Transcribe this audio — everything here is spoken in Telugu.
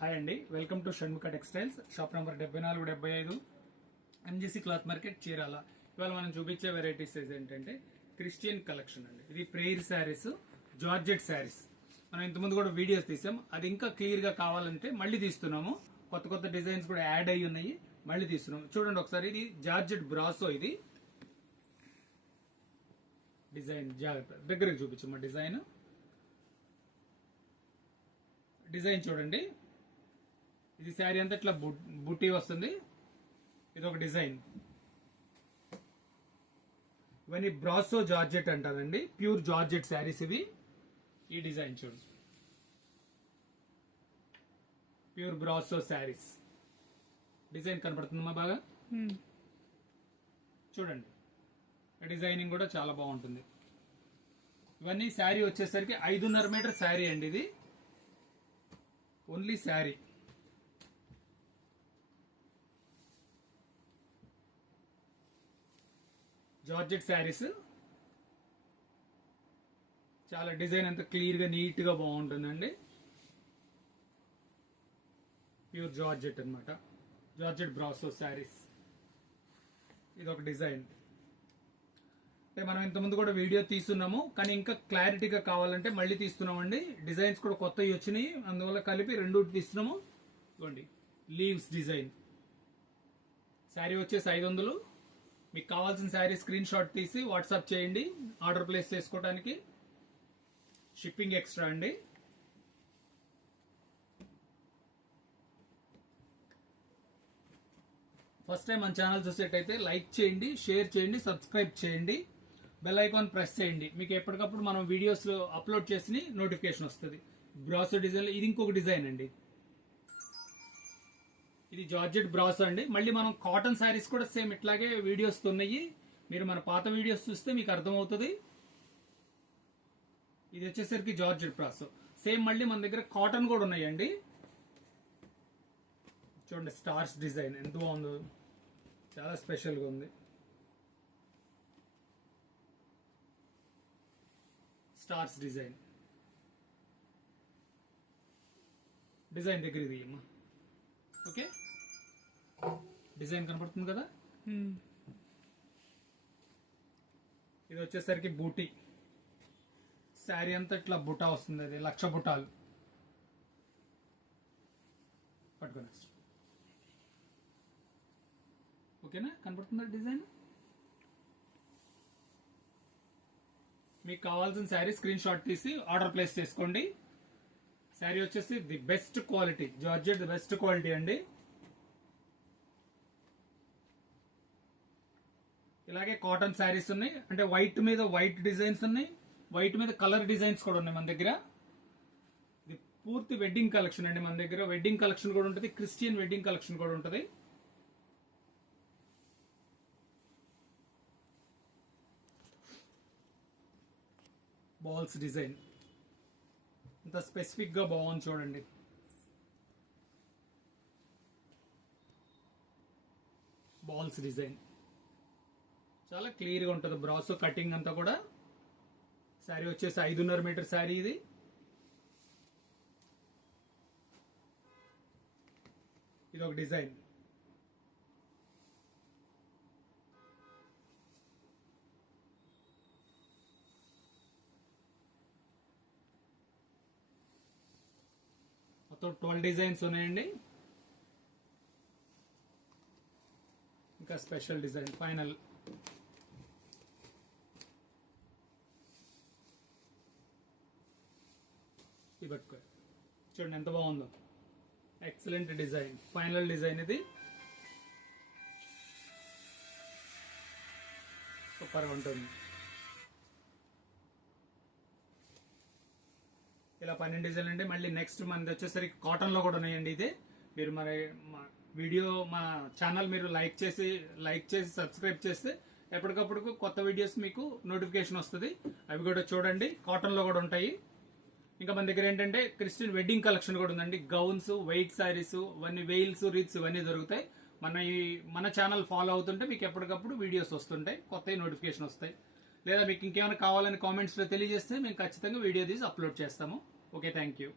హాయ్ అండి, welcome to Shanmukha textiles. Shop number 7475 MGC cloth market, Chirala. ఇవాళ మనం చూపించే వెరైటీస్ ఏంటంటే క్రిస్టియన్ కలెక్షన్ అండి. ఇది ప్రేయర్ శారీస్, జార్జెట్ శారీస్. మనం ఇంతకుముందు కూడా వీడియోస్ తీసాం. అది ఇంకా క్లియర్ గా కావాలంటే మళ్ళీ తీస్తున్నాము. కొత్త కొత్త డిజైన్స్ కూడా యాడ్ అయ్యి ఉన్నాయి, మళ్ళీ తీస్తున్నాము. చూడండి ఒకసారి, ఇది జార్జెట్ బ్రాసో. ఇది డిజైన్ జాగ్రత్త దగ్గరకు చూపించమ్మా. డిజైన్ చూడండి. ఇది శారీ అంతా ఇట్లా బుట్టి వస్తుంది. ఇది ఒక డిజైన్. ఇవన్నీ బ్రాసో జార్జెట్ అంటారండి, ప్యూర్ జార్జెట్ శారీస్ ఇవి. ఈ డిజైన్ చూడండి, ప్యూర్ బ్రాసో శారీస్. డిజైన్ కనపడుతుందమ్మా బాగా? చూడండి, డిజైనింగ్ కూడా చాలా బాగుంటుంది. ఇవన్నీ శారీ వచ్చేసరికి 5.5 మీటర్ శారీ అండి. ఇది ఓన్లీ శారీ. జార్జెట్ శారీస్. చాలా డిజైన్ అంతా క్లియర్ గా, నీట్ గా బాగుంటుందండి. ప్యూర్ జార్జెట్ అన్నమాట, జార్జెట్ బ్రాసో శారీస్. ఇది ఒక డిజైన్. అంటే మనం ఇంతకుముందు కూడా వీడియో తీస్తున్నాము, కానీ ఇంకా క్లారిటీగా కావాలంటే మళ్ళీ తీస్తున్నామండి. డిజైన్స్ కూడా కొత్తవి వచ్చినాయి, అందువల్ల కలిపి రెండు తీస్తున్నాము. ఇవ్వండి, లీవ్స్ డిజైన్. శారీ వచ్చేసి 500. మీకు కావాల్సిన శారీ స్క్రీన్ షాట్ తీసి వాట్సాప్ చేయండి ఆర్డర్ ప్లేస్ చేసుకోవడానికి. షిప్పింగ్ ఎక్స్ట్రా అండి. ఫస్ట్ టైం మన ఛానల్ చూసేటైతే లైక్ చేయండి, షేర్ చేయండి, సబ్స్క్రైబ్ చేయండి, బెల్ ఐకాన్ ప్రెస్ చేయండి. మీకు ఎప్పటికప్పుడు మనం వీడియోస్ అప్లోడ్ చేసి నోటిఫికేషన్ వస్తుంది. Brasso design. ఇది ఇంకొక డిజైన్ అండి. ఇది జార్జెట్ బ్రాసో అండి. మళ్ళీ మనం కాటన్ శారీస్ కూడా సేమ్ ఇట్లాగే వీడియోస్ ఉన్నాయి. మీరు మన పాత వీడియోస్ చూస్తే మీకు అర్థమవుతుంది. ఇది వచ్చేసరికి జార్జెట్ బ్రాసో. సేమ్ మళ్ళీ మన దగ్గర కాటన్ కూడా ఉన్నాయండి. చూడండి, స్టార్స్ డిజైన్ ఎంత బాగుందో, చాలా స్పెషల్గా ఉంది. Stars design. డిజైన్ దగ్గర ఇది అమ్మా. ఓకే, డిజైన్ కనపడుతుంది కదా. ఇది వచ్చేసరికి బూటీ. శారీ అంతా ఇట్లా బుటా వస్తుంది. అది 1,00,000 బుటాలు పట్టుకుని. ఓకేనా, కనపడుతుందా డిజైన్? మీకు కావాల్సిన శారీ స్క్రీన్ షాట్ తీసి ఆర్డర్ ప్లేస్ చేసుకోండి. శారీ వచ్చేసి the best quality, georgette the best quality అండి. ఇలాగే కాటన్ శారీస్ ఉన్నాయి. అంటే వైట్ మీద వైట్ డిజైన్స్ ఉన్నాయి, వైట్ మీద కలర్ డిజైన్స్ కూడా ఉన్నాయి మన దగ్గర. ఇది పూర్తి వెడ్డింగ్ కలెక్షన్ అండి. మన దగ్గర వెడ్డింగ్ కలెక్షన్ కూడా ఉంటుంది, క్రిస్టియన్ వెడ్డింగ్ కలెక్షన్ కూడా ఉంటుంది. బాల్స్ డిజైన్ ఇంత స్పెసిఫిక్ గా బాగుంది చూడండి. బాల్స్ డిజైన్ చాలా క్లియర్ గా ఉంటుంది. బ్రాసో కటింగ్ అంతా కూడా. శారీ వచ్చేసి 5.5 మీటర్ శారీ. ఇది ఒక డిజైన్. మొత్తం 12 డిజైన్స్ ఉన్నాయండి. ఇంకా స్పెషల్ డిజైన్ ఫైనల్. ఇది పట్టుకో, చూడండి ఎంత బాగుందో. Excellent design, final design. ఇది సూపర్ గా ఉంటుంది. ఇలా 12 డిజైన్లు అండి. మళ్ళీ నెక్స్ట్ మనది వచ్చేసరికి కాటన్ లో కూడా ఉన్నాయండి. ఇదే మీరు మరి వీడియో మా ఛానల్ మీరు లైక్ చేసి సబ్స్క్రైబ్ చేస్తే ఎప్పటికప్పుడు కొత్త వీడియోస్ మీకు నోటిఫికేషన్ వస్తుంది. అవి కూడా చూడండి. కాటన్ లో కూడా ఉంటాయి. ఇంకా మన దగ్గర ఏంటంటే క్రిస్టియన్ వెడ్డింగ్ కలెక్షన్ కూడా ఉందండి. గౌన్స్, వెయిట్ శారీస్, ఇవన్నీ వెయిల్స్, రీత్స్ ఇవన్నీ దొరుకుతాయి. మన ఛానల్ ఫాలో అవుతుంటే మీకు ఎప్పటికప్పుడు వీడియోస్ వస్తుంటాయి, కొత్త నోటిఫికేషన్ వస్తాయి. లేదా మీకు ఇంకేమైనా కావాలని కామెంట్స్ లో తెలియజేస్తే మేము ఖచ్చితంగా వీడియో తీసి అప్లోడ్ చేస్తాము. Okay, thank you.